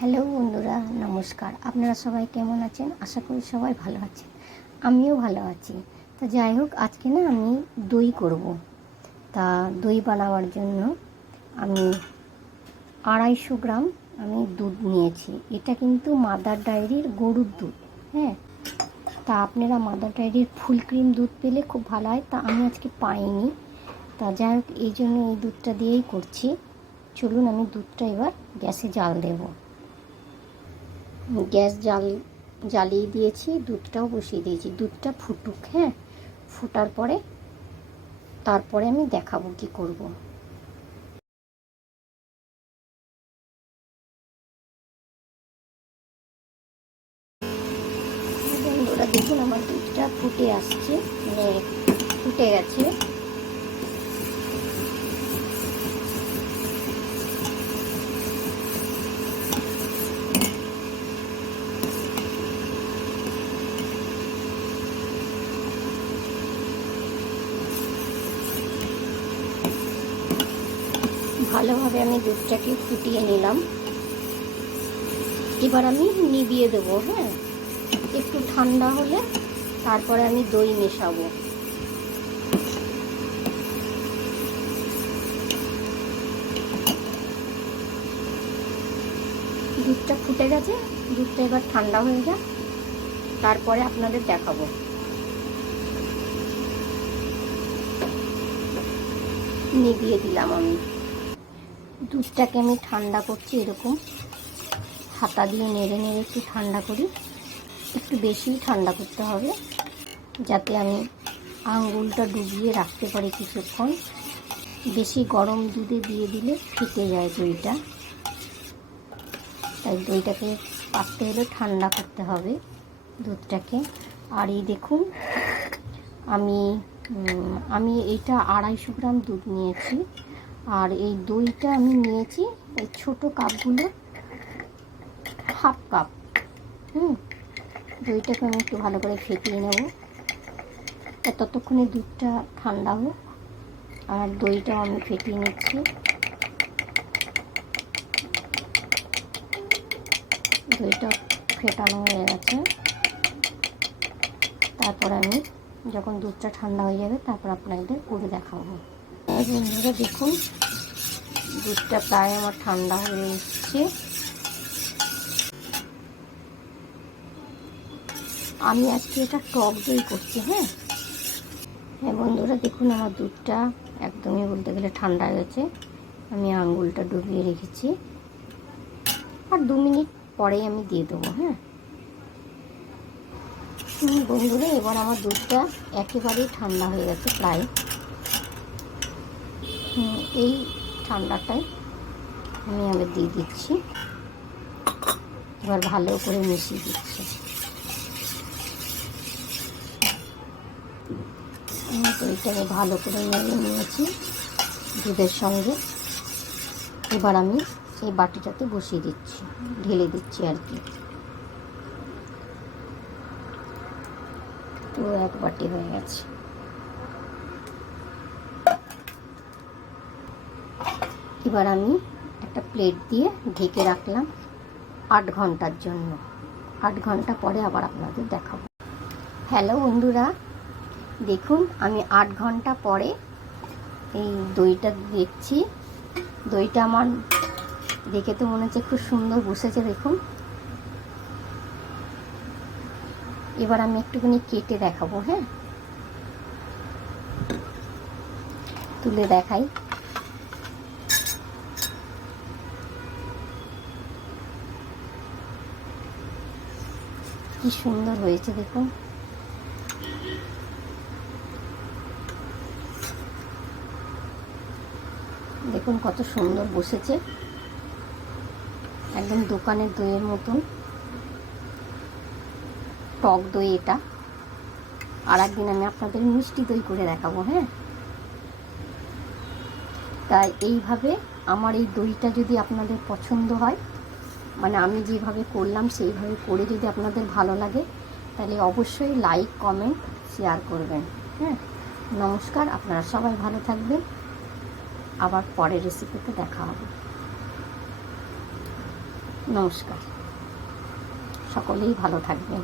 Hello বন্ধুরা, নমস্কার। আপনারা সবাই কেমন আছেন? আশা করি সবাই ভালো আছেন। আমিও ভালো আছি। তা যাই হোক, আজকে না আমি দই করব। তা দই বানাবার জন্য আমি 250 গ্রাম আমি দুধ নিয়েছি। এটা কিন্তু মাদার ডায়েরির গরুর দুধ। হ্যাঁ, তা আপনারা মাদার ডায়েরির ফুল ক্রিম দুধ পেলে খুব ভালো হয়। তা আমি আজকে পাইনি। তা যাই হোক, এই জন্য এই দুধটা দিয়েই করছি। চলুন, আমি দুধটা এবার গ্যাসে জাল দেবো। গ্যাস জ্বালিয়ে দিয়েছি, দুধটাও বসিয়ে দিয়েছি। দুধটা ফুটুক। হ্যাঁ, ফোটার পরে তারপরে আমি দেখাবো কি করব। বন্ধুরা দেখুন, আমার দুধটা ফুটে আসছে, মানে ফুটে গেছে। ভালোভাবে আমি দুধটাকে ফুটিয়ে নিলাম। এবার আমি নিভিয়ে দেবো। হ্যাঁ, একটু ঠান্ডা হলে তারপরে আমি দই মেশাবো। দুধটা ফুটে গেছে, দুধটা এবার ঠান্ডা হয়ে যাক, তারপরে আপনাদের দেখাবো। নিভিয়ে দিলাম আমি। দুধটাকে আমি ঠান্ডা করছি, এরকম হাতা দিয়ে নেড়ে নেড়ে একটু ঠান্ডা করি। একটু বেশিই ঠান্ডা করতে হবে, যাতে আমি আঙুলটা ডুবিয়ে রাখতে পারি কিছুক্ষণ। বেশি গরম দুধে দিয়ে দিলে ফেটে যায় দইটা, তাই দইটাকে পাকতে হলে ঠান্ডা করতে হবে দুধটাকে। আর এই দেখুন, আমি আমি এইটা 250 গ্রাম দুধ নিয়েছি। আর এই দইটা আমি নিয়েছি এই ছোটো কাপগুলো, হাফ কাপ। দইটাকে আমি একটু ভালো করে ফেটিয়ে নেব। ততক্ষণে দুধটা ঠান্ডা হোক, আর দইটাও আমি ফেটিয়ে নিচ্ছি। দইটা ফেটানো হয়ে গেছে। তারপর আমি যখন দুধটা ঠান্ডা হয়ে যাবে, তারপর আপনাদের করে দেখাবো। বন্ধুরা দেখুন, দুধটা প্রায় আমার ঠান্ডা হয়ে এসছে। আমি আজকে এটা টক দই করছি। হ্যাঁ হ্যাঁ বন্ধুরা দেখুন, আমার দুধটা একদমই বলতে গেলে ঠান্ডা হয়ে গেছে। আমি আঙুলটা ডুবিয়ে রেখেছি, আর 2 মিনিট পরেই আমি দিয়ে দেবো। হ্যাঁ বন্ধুরা, এবার আমার দুধটা একেবারেই ঠান্ডা হয়ে গেছে প্রায়। এই ঠান্ডাটাই আমি আবার দিয়ে দিচ্ছি। এবার ভালো করে মিশিয়ে দিচ্ছি। দইটাকে ভালো করে নেড়ে নিয়েছি দুধের সঙ্গে। এবার আমি এই বাটিটাতে বসিয়ে দিচ্ছি, ঢেলে দিচ্ছি আর কি। তো 1 বাটি হয়ে গেছে। এবার আমি একটা প্লেট দিয়ে ঢেকে রাখলাম 8 ঘন্টার জন্য। 8 ঘন্টা পরে আবার আপনাদের দেখাবো। হ্যালো বন্ধুরা দেখুন, আমি 8 ঘন্টা পরে এই দইটা দেখছি। দইটা আমার দেখে তো মনে হচ্ছে খুব সুন্দর বসেছে। দেখুন, এবার আমি একটুখানি কেটে দেখাবো। হ্যাঁ, তুলে দেখাই। কি সুন্দর হয়েছে দেখুন। দেখুন কত সুন্দর বসেছে, একদম দোকানের দইয়ের মতন টক দই এটা। আর একদিন আমি আপনাদের মিষ্টি দই করে দেখাবো। হ্যাঁ, তাই এইভাবে আমার এই দইটা যদি আপনাদের পছন্দ হয়, মানে আমি যেভাবে করলাম সেইভাবে করে যদি আপনাদের ভালো লাগে, তাহলে অবশ্যই লাইক, কমেন্ট, শেয়ার করবেন। হ্যাঁ, নমস্কার, আপনারা সবাই ভালো থাকবেন। আবার পরের রেসিপিতে দেখা হবে। নমস্কার, সকলেই ভালো থাকবেন।